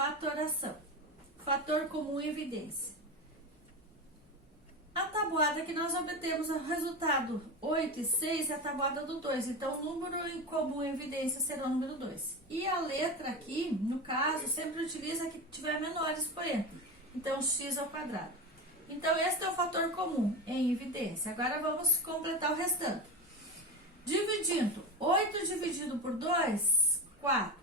Fatoração. Fator comum em evidência. A tabuada que nós obtemos o resultado 8 e 6 é a tabuada do 2. Então, o número em comum em evidência será o número 2. E a letra aqui, no caso, sempre utiliza a que tiver menor expoente. Então, x ao quadrado. Então, este é o fator comum em evidência. Agora, vamos completar o restante. Dividindo 8 dividido por 2, 4.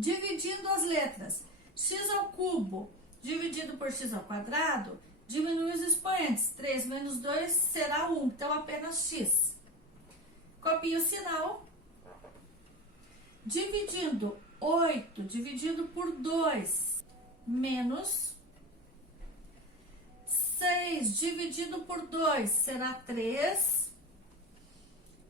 Dividindo as letras x ao cubo dividido por x ao quadrado, diminui os expoentes. 3 menos 2 será 1, então apenas x. Copia o sinal. Dividindo 8 dividido por 2 menos 6 dividido por 2 será 3.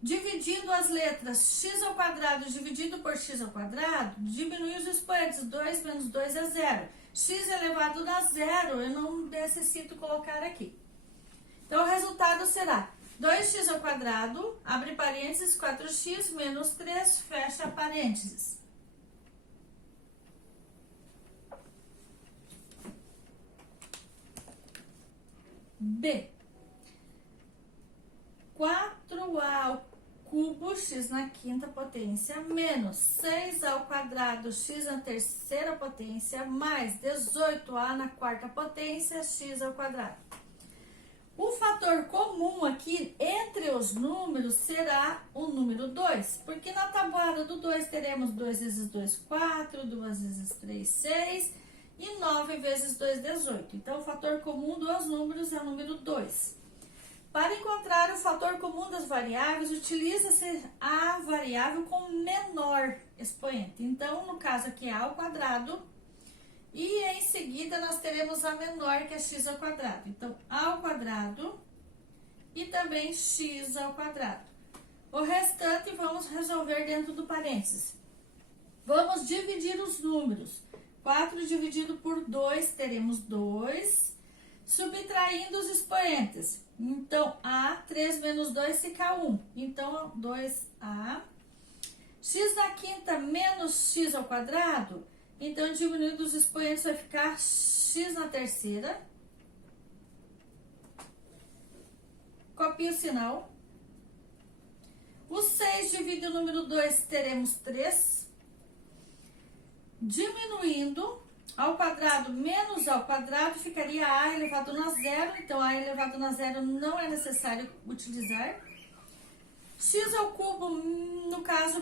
Dividindo as letras x ao quadrado dividido por x ao quadrado, diminui os expoentes. 2 menos 2 é 0. X elevado a 0, eu não necessito colocar aqui. Então, o resultado será 2x ao quadrado, abre parênteses, 4x menos 3, fecha parênteses. B. 4a ao cubo, x na quinta potência, menos 6 ao quadrado, x na terceira potência, mais 18a na quarta potência, x ao quadrado. O fator comum aqui entre os números será o número 2, porque na tabuada do 2 teremos 2 vezes 2, 4, 2 vezes 3, 6 e 9 vezes 2, 18. Então, o fator comum dos números é o número 2. Para encontrar o fator comum das variáveis, utiliza-se a variável com menor expoente. Então, no caso aqui é a ao quadrado, e em seguida nós teremos a menor, que é x ao quadrado. Então, a ao quadrado e também x ao quadrado. O restante vamos resolver dentro do parênteses. Vamos dividir os números. 4 dividido por 2, teremos 2, subtraindo os expoentes. Então, a, 3 menos 2 fica 1. Então, 2a. X na quinta menos x ao quadrado. Então, diminuindo os expoentes, vai ficar x na terceira. Copia o sinal. O 6 divide o número 2, teremos 3. Diminuindo, ao quadrado menos ao quadrado ficaria a elevado a zero, então a elevado a zero não é necessário utilizar. X ao cubo, no caso,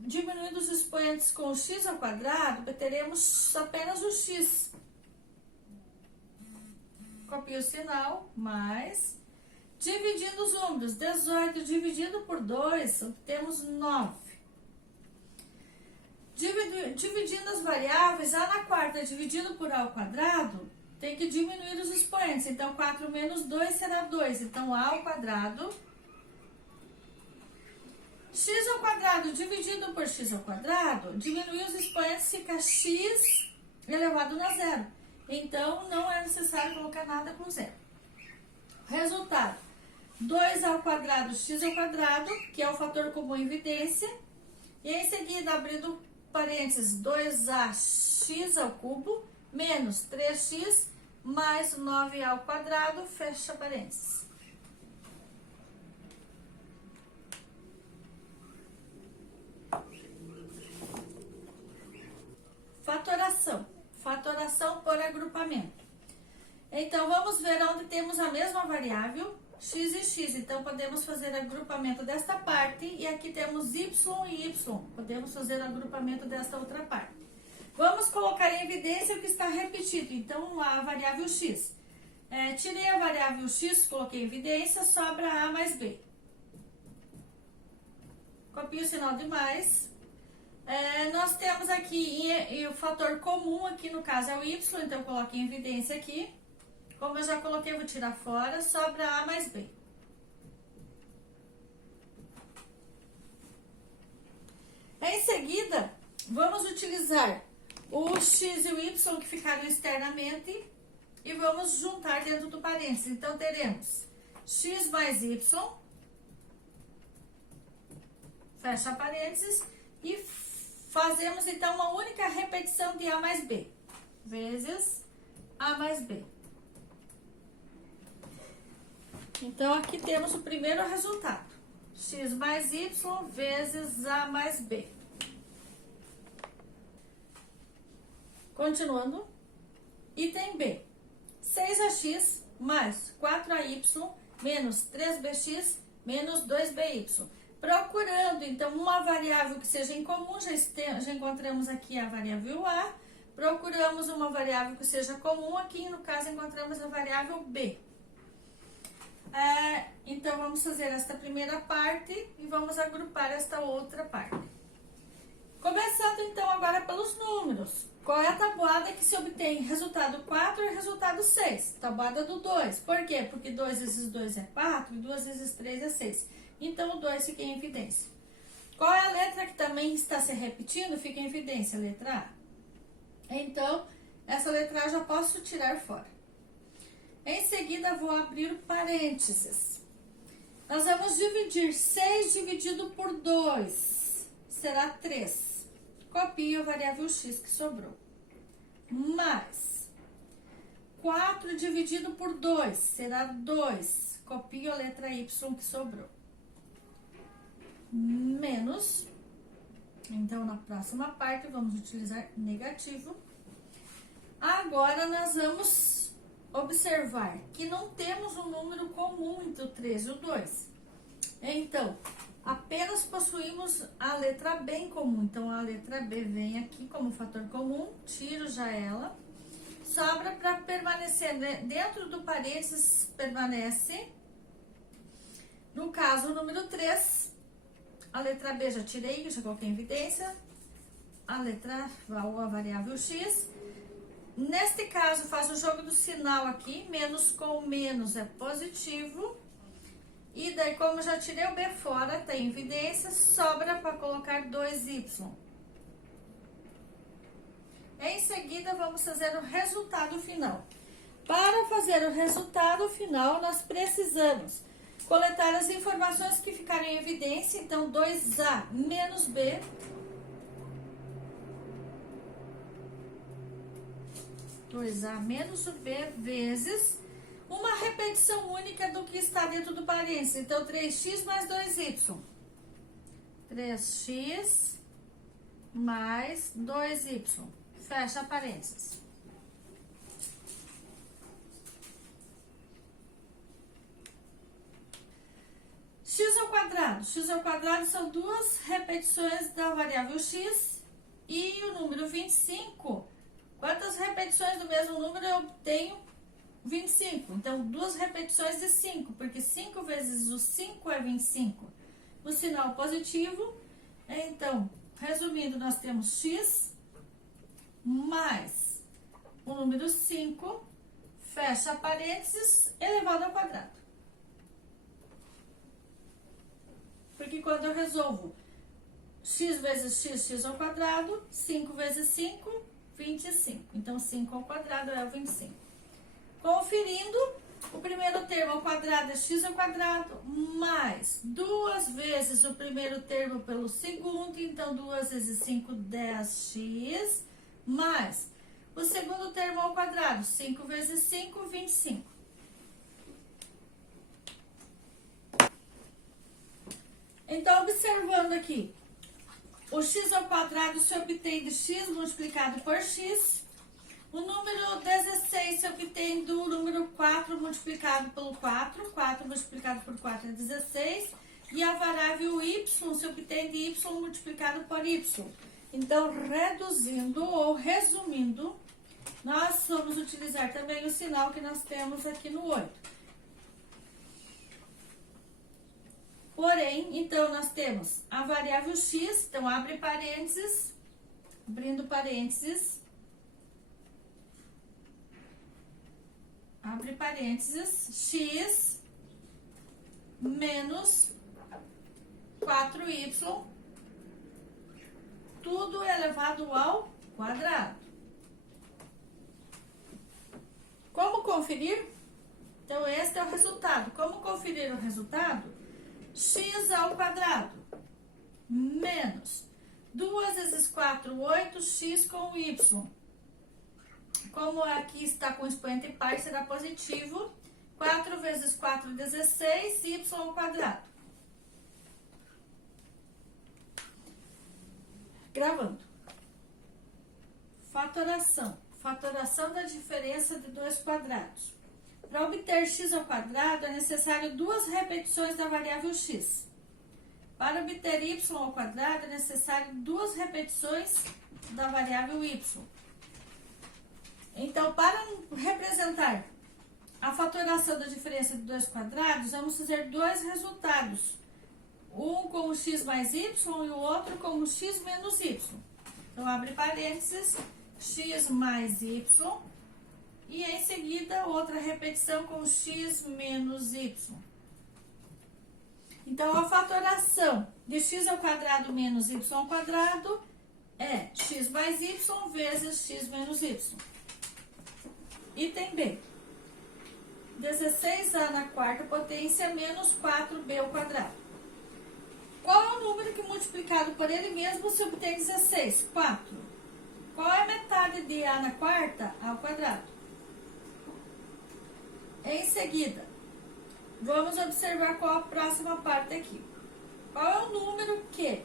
diminuindo os expoentes com o x ao quadrado, teremos apenas o x. Copia o sinal, mais. Dividindo os números, 18 dividido por 2, obtemos 9. Dividindo as variáveis, a na quarta dividido por a ao quadrado, tem que diminuir os expoentes. Então, 4 menos 2 será 2. Então, a ao quadrado. X ao quadrado dividido por x ao quadrado, diminuir os expoentes, fica x elevado a zero. Então, não é necessário colocar nada com zero. Resultado, 2 ao quadrado, x ao quadrado, que é o fator comum em evidência. E em seguida, abrindo parênteses, 2ax ao cubo, menos 3x, mais 9a ao quadrado, fecha parênteses. Fatoração. Fatoração por agrupamento. Então, vamos ver onde temos a mesma variável, x e x. Então, podemos fazer agrupamento desta parte e aqui temos y e y. Podemos fazer agrupamento desta outra parte. Vamos colocar em evidência o que está repetido. Então, a variável x. Tirei a variável x, coloquei em evidência, sobra a mais b. Copio o sinal de mais. Nós temos aqui o fator comum, aqui no caso é o y, então eu coloquei em evidência aqui. Como eu já coloquei, eu vou tirar fora, sobra a mais b. Em seguida, vamos utilizar o x e o y que ficaram externamente e vamos juntar dentro do parênteses. Então, teremos x mais y, fecha parênteses, e fazemos então uma única repetição de A mais B, vezes A mais B. Então, aqui temos o primeiro resultado, x mais y vezes A mais B. Continuando, item B, 6ax mais 4ay menos 3bx menos 2by. Procurando, então, uma variável que seja em comum, já encontramos aqui a variável A. Procuramos uma variável que seja comum, aqui no caso encontramos a variável B. Então, vamos fazer esta primeira parte e vamos agrupar esta outra parte. Começando, então, agora pelos números. Qual é a tabuada que se obtém resultado 4 e resultado 6? Tabuada do 2. Por quê? Porque 2 vezes 2 é 4 e 2 vezes 3 é 6. Então, o 2 fica em evidência. Qual é a letra que também está se repetindo? Fica em evidência, a letra A. Então, essa letra A já posso tirar fora. Em seguida, vou abrir parênteses. Nós vamos dividir 6 dividido por 2, será 3. Copio a variável x que sobrou. Mais 4 dividido por 2, será 2. Copio a letra y que sobrou. Menos, então na próxima parte vamos utilizar negativo. Agora nós vamos observar que não temos um número comum entre o 3 e o 2. Então, apenas possuímos a letra B em comum. Então, a letra B vem aqui como fator comum, tiro já ela. Sobra para permanecer, né? Dentro do parênteses permanece, no caso, o número 3. A letra B já tirei, já coloquei em evidência. A letra ou a variável x. Neste caso, faz o jogo do sinal aqui. Menos com menos é positivo. E daí, como já tirei o B fora, tá em evidência, sobra para colocar 2y. Em seguida, vamos fazer o resultado final. Para fazer o resultado final, nós precisamos coletar as informações que ficaram em evidência. Então, 2A menos B. Menos o B vezes uma repetição única do que está dentro do parênteses. Então, 3x mais 2y. 3x mais 2y. Fecha parênteses. X ao quadrado. X ao quadrado são duas repetições da variável x e o número 25. Quantas repetições do mesmo número eu tenho? 25. Então, duas repetições de 5, porque 5 vezes o 5 é 25. O sinal positivo. Então, resumindo, nós temos x mais o número 5, fecha parênteses, elevado ao quadrado. Porque quando eu resolvo x vezes x, x ao quadrado, 5 vezes 5, 25. Então, 5 ao quadrado é o 25. Conferindo, o primeiro termo ao quadrado é x ao quadrado, mais 2 vezes o primeiro termo pelo segundo, então 2 vezes 5, 10x, mais o segundo termo ao quadrado, 5 vezes 5, 25. Então, observando aqui, o x ao quadrado se obtém de x multiplicado por x. O número 16 se obtém do número 4 multiplicado pelo 4. 4 multiplicado por 4 é 16. E a variável y se obtém de y multiplicado por y. Então, reduzindo ou resumindo, nós vamos utilizar também o sinal que nós temos aqui no 8. Porém, então, nós temos a variável x, então abre parênteses, abrindo parênteses, abre parênteses, x menos 4y, tudo elevado ao quadrado. Como conferir? Então, este é o resultado. Como conferir o resultado? X ao quadrado menos 2 vezes 4, 8, x com y. Como aqui está com expoente par, será positivo. 4 vezes 4, 16, y ao quadrado. Gravando. Fatoração. Fatoração da diferença de dois quadrados. Para obter x ao quadrado, é necessário duas repetições da variável x. Para obter y ao quadrado, é necessário duas repetições da variável y. Então, para representar a fatoração da diferença de dois quadrados, vamos fazer dois resultados. Um com o x mais y e o outro com o x menos y. Então, abre parênteses, x mais y. E em seguida, outra repetição com x menos y. Então, a fatoração de x ao quadrado menos y ao quadrado é x mais y vezes x menos y. Item B. 16a na quarta potência menos 4b ao quadrado. Qual é o número que multiplicado por ele mesmo se obtém 16? 4. Qual é a metade de a na quarta ao quadrado? Em seguida, vamos observar qual a próxima parte aqui. Qual é o número que,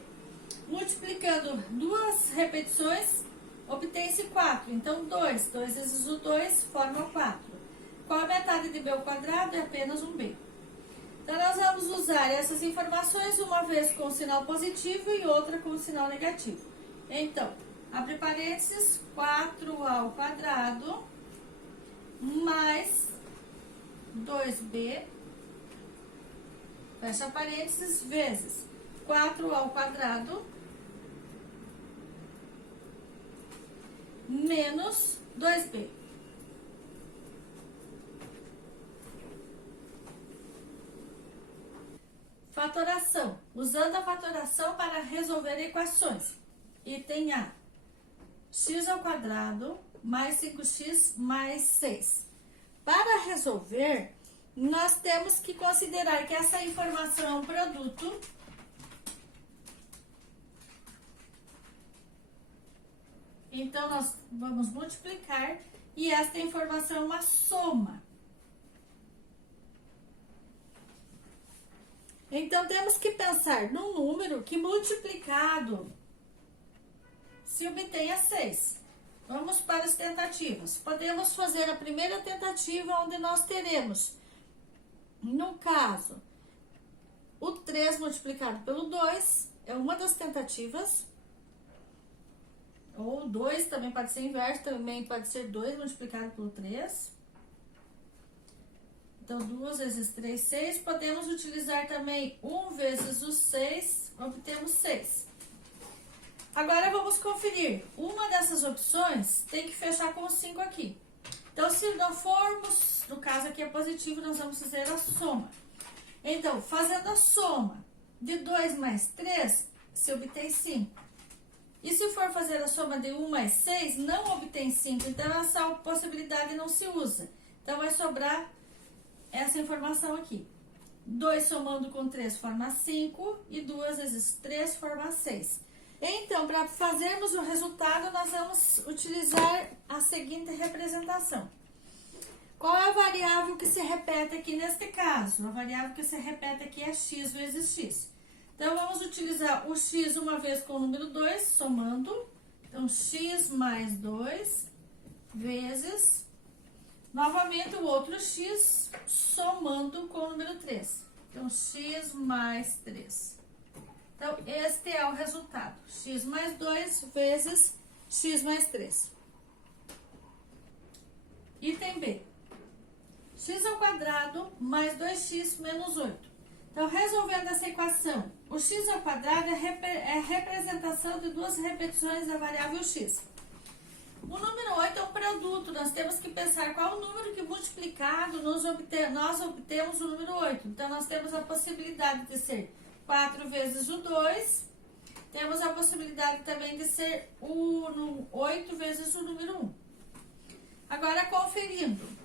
multiplicando duas repetições, obtém-se 4. Então, 2. 2 vezes o 2 forma 4. Qual a metade de b ao quadrado? É apenas um b. Então, nós vamos usar essas informações uma vez com o sinal positivo e outra com o sinal negativo. Então, abre parênteses, 4 ao quadrado mais 2b, fecha parênteses, vezes 4 ao quadrado menos 2b. Fatoração. Usando a fatoração para resolver equações. Item A. X ao quadrado mais 5x mais 6. Para resolver, nós temos que considerar que essa informação é um produto. Então, nós vamos multiplicar e esta informação é uma soma. Então, temos que pensar num número que multiplicado se obtenha 6. Vamos para as tentativas. Podemos fazer a primeira tentativa, onde nós teremos, no caso, o 3 multiplicado pelo 2, é uma das tentativas. Ou 2 também pode ser inverso, também pode ser 2 multiplicado pelo 3. Então, 2 vezes 3, 6. Podemos utilizar também 1 vezes o 6, obtemos 6. Agora, vamos conferir. Uma dessas opções tem que fechar com o 5 aqui. Então, se não formos, no caso aqui é positivo, nós vamos fazer a soma. Então, fazendo a soma de 2 mais 3, se obtém 5. E se for fazer a soma de 1 mais 6, não obtém 5. Então, essa possibilidade não se usa. Então, vai sobrar essa informação aqui. 2 somando com 3 forma 5 e 2 vezes 3 forma 6. Então, para fazermos o resultado, nós vamos utilizar a seguinte representação. Qual é a variável que se repete aqui neste caso? A variável que se repete aqui é x vezes x. Então, vamos utilizar o x uma vez com o número 2, somando. Então, x mais 2 vezes, novamente, o outro x, somando com o número 3. Então, x mais 3. Então, este é o resultado. X mais 2 vezes x mais 3. Item B. X ao quadrado mais 2x menos 8. Então, resolvendo essa equação, o x ao quadrado é representação de duas repetições da variável x. O número 8 é um produto. Nós temos que pensar qual o número que multiplicado nós obtemos o número 8. Então, nós temos a possibilidade de ser 4 vezes o 2. Temos a possibilidade também de ser o 8 vezes o número 1. Agora, conferindo.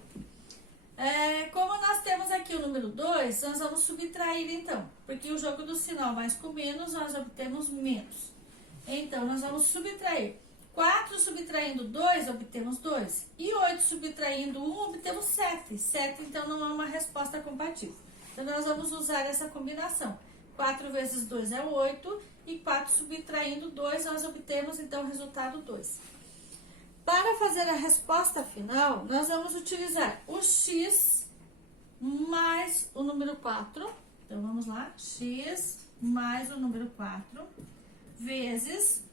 Como nós temos aqui o número 2, nós vamos subtrair então. Porque o jogo do sinal mais com menos, nós obtemos menos. Então, nós vamos subtrair. 4 subtraindo 2, obtemos 2. E 8 subtraindo 1, obtemos 7. 7, então, não é uma resposta compatível. Então, nós vamos usar essa combinação. 4 vezes 2 é 8. E 4 subtraindo 2, nós obtemos, então, o resultado 2. Para fazer a resposta final, nós vamos utilizar o x mais o número 4. Então, vamos lá. X mais o número 4 vezes...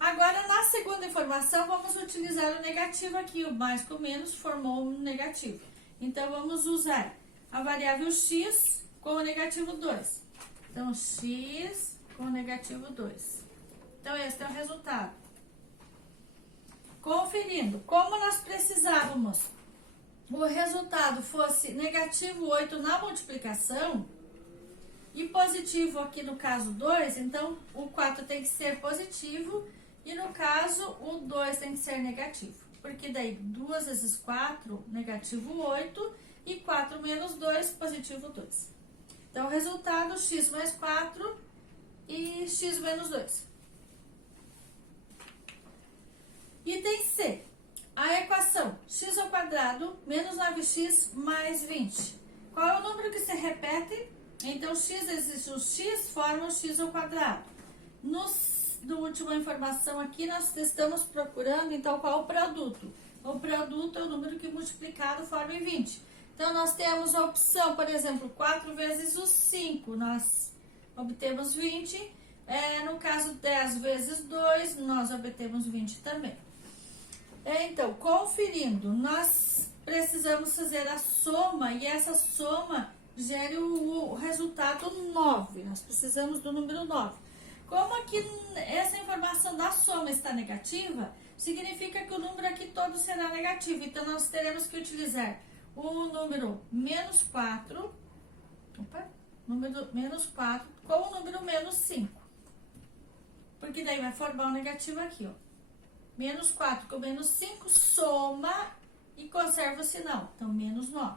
Agora, na segunda informação, vamos utilizar o negativo aqui. O mais com menos formou um negativo. Então, vamos usar a variável x com o negativo 2. Então, x com o negativo 2. Então, esse é o resultado. Conferindo, como nós precisávamos o resultado fosse negativo 8 na multiplicação e positivo aqui no caso 2, então o 4 tem que ser positivo e no caso o 2 tem que ser negativo. Porque daí 2 vezes 4, negativo 8 e 4 menos 2, positivo 2. Então o resultado x mais 4 e x menos 2. Item C. A equação x ao quadrado menos 9x mais 20. Qual é o número que se repete? Então, x vezes o x forma o x ao quadrado. Na última informação aqui, nós estamos procurando, então, qual é o produto? O produto é o número que multiplicado forma 20. Então, nós temos a opção, por exemplo, 4 vezes o 5, nós obtemos 20. No caso, 10 vezes 2, nós obtemos 20 também. Então, conferindo, nós precisamos fazer a soma e essa soma gere o resultado 9. Nós precisamos do número 9. Como aqui essa informação da soma está negativa, significa que o número aqui todo será negativo. Então, nós teremos que utilizar o número menos 4, número menos 4 com o número menos 5. Porque daí vai formar o negativo aqui, ó. Menos 4 com menos 5, soma e conserva o sinal. Então, menos 9.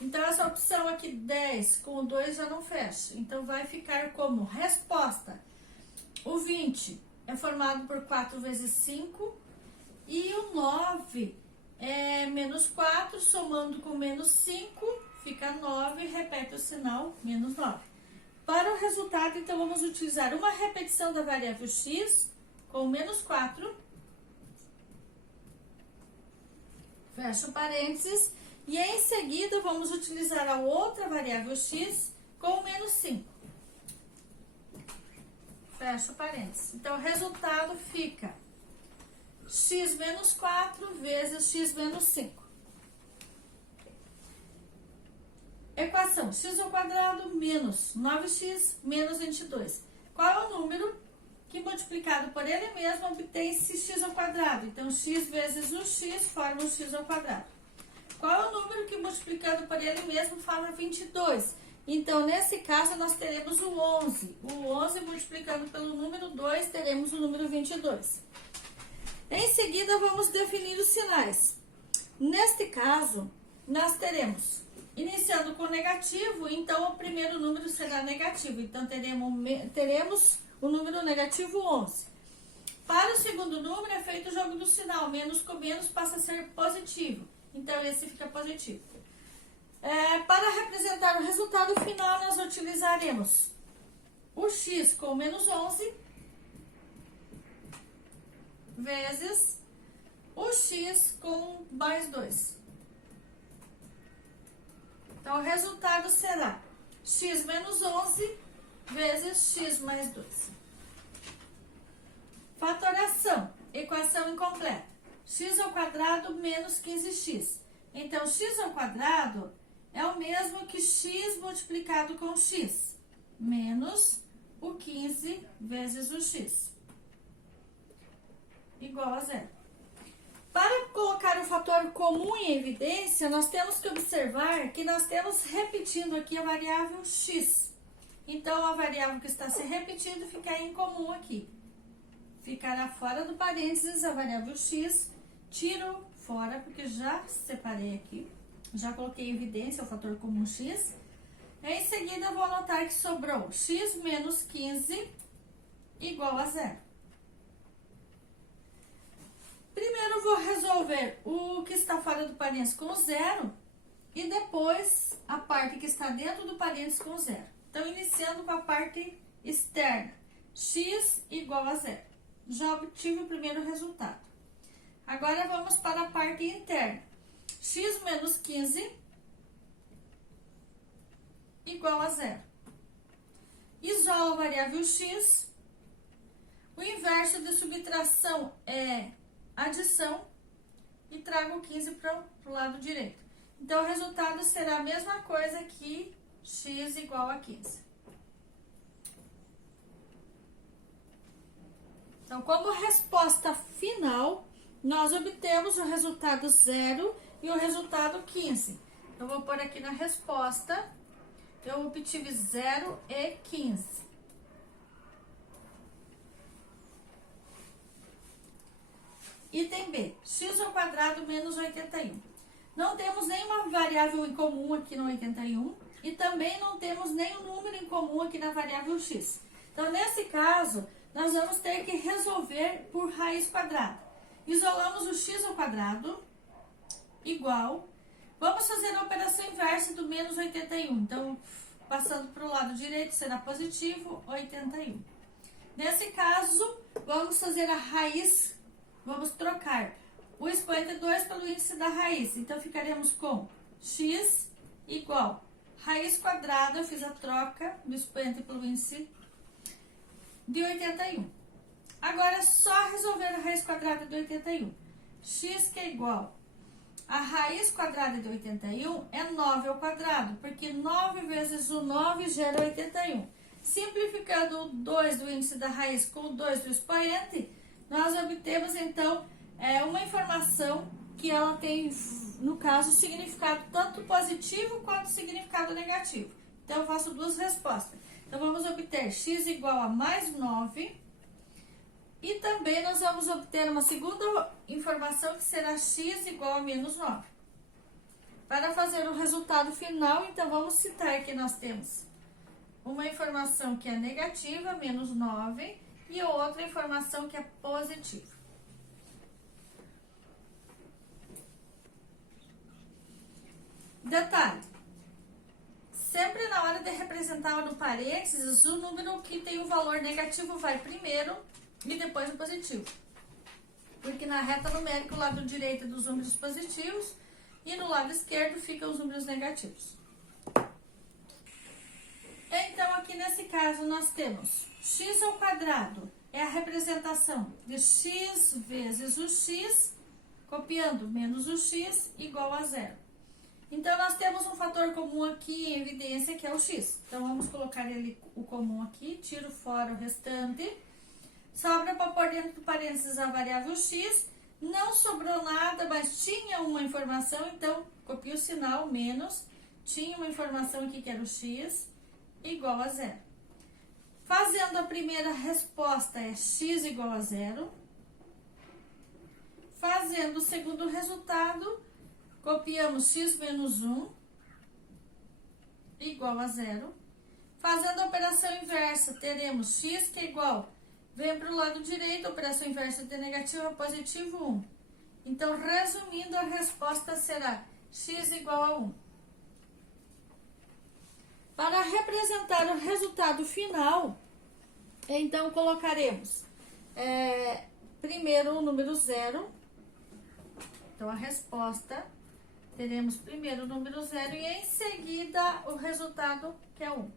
Então, essa opção aqui, 10 com o 2, já não fecha. Então, vai ficar como resposta. O 20 é formado por 4 vezes 5. E o 9 é menos 4, somando com menos 5, fica 9, repete o sinal, menos 9. Para o resultado, então, vamos utilizar uma repetição da variável x com menos 4. Fecha o parênteses. E em seguida, vamos utilizar a outra variável x com menos 5. Fecha o parênteses. Então, o resultado fica x menos 4 vezes x menos 5. Equação x ao quadrado menos 9x menos 22. Qual é o número que multiplicado por ele mesmo obtém esse x ao quadrado? Então, x vezes o x forma o x ao quadrado. Qual é o número que multiplicado por ele mesmo forma 22? Então, nesse caso, nós teremos o 11. O 11 multiplicando pelo número 2, teremos o número 22. Em seguida, vamos definir os sinais. Neste caso, nós teremos, iniciando com negativo, então o primeiro número será negativo. Então, teremos o número negativo 11. Para o segundo número é feito o jogo do sinal. Menos com menos passa a ser positivo. Então, esse fica positivo. Para representar o resultado final, nós utilizaremos o x com menos 11 vezes o x com mais 2. Então, o resultado será x menos 11 vezes x mais 2. Fatoração, equação incompleta. X ao quadrado menos 15x. Então, x ao quadrado é o mesmo que x multiplicado com x, menos o 15 vezes o x, igual a zero. Para colocar o fator comum em evidência, nós temos que observar que nós temos repetindo aqui a variável x. Então, a variável que está se repetindo fica em comum aqui. Ficará fora do parênteses a variável x, tiro fora, porque já separei aqui. Já coloquei em evidência o fator comum x. Em seguida, vou anotar que sobrou x menos 15 igual a zero. resolver o que está fora do parênteses com zero e depois a parte que está dentro do parênteses com zero. Então, iniciando com a parte externa, x igual a zero. Já obtive o primeiro resultado. Agora, vamos para a parte interna. X menos 15 igual a zero. Isolo a variável x. O inverso de subtração é adição e trago 15 para o lado direito. Então, o resultado será a mesma coisa que x igual a 15. Então, como resposta final, nós obtemos o resultado 0 e o resultado 15. Eu vou pôr aqui na resposta, eu obtive 0 e 15. Item B, x ao quadrado menos 81. Não temos nenhuma variável em comum aqui no 81 e também não temos nenhum número em comum aqui na variável x. Então, nesse caso, nós vamos ter que resolver por raiz quadrada. Isolamos o x ao quadrado igual. Vamos fazer a operação inversa do menos 81. Então, passando para o lado direito, será positivo 81. Nesse caso, vamos fazer a raiz. Vamos trocar o expoente 2 pelo índice da raiz. Então, ficaremos com x igual raiz quadrada, eu fiz a troca do expoente pelo índice de 81. Agora, é só resolver a raiz quadrada de 81. X que é igual a raiz quadrada de 81 é 9 ao quadrado, porque 9 vezes o 9 gera 81. Simplificando o 2 do índice da raiz com o 2 do expoente, nós obtemos, então, uma informação que ela tem, no caso, significado tanto positivo quanto significado negativo. Então, eu faço duas respostas. Então, vamos obter x igual a mais 9 e também nós vamos obter uma segunda informação que será x igual a menos 9. Para fazer o resultado final, então, vamos citar que nós temos uma informação que é negativa, menos 9, e outra informação que é positiva. Detalhe. Sempre na hora de representar no parênteses, o número que tem o valor negativo vai primeiro e depois o positivo. Porque na reta numérica, o lado direito é dos números positivos e no lado esquerdo ficam os números negativos. Então, aqui nesse caso, nós temos x ao quadrado é a representação de x vezes o x, copiando menos o x, igual a zero. Então, nós temos um fator comum aqui em evidência, que é o x. Então, vamos colocar ele, o comum aqui, tiro fora o restante. Sobra para pôr dentro do parênteses a variável x. Não sobrou nada, mas tinha uma informação, então, copio o sinal, menos. Tinha uma informação aqui que era o x, igual a zero. Fazendo a primeira resposta é x igual a zero. Fazendo o segundo resultado, copiamos x menos 1 igual a zero. Fazendo a operação inversa, teremos x que é igual, vem para o lado direito, a operação inversa de negativo a positivo 1. Então, resumindo, a resposta será x igual a 1. Para representar o resultado final, então colocaremos primeiro o número 0. Então, a resposta, teremos primeiro o número 0 e em seguida o resultado que é 1.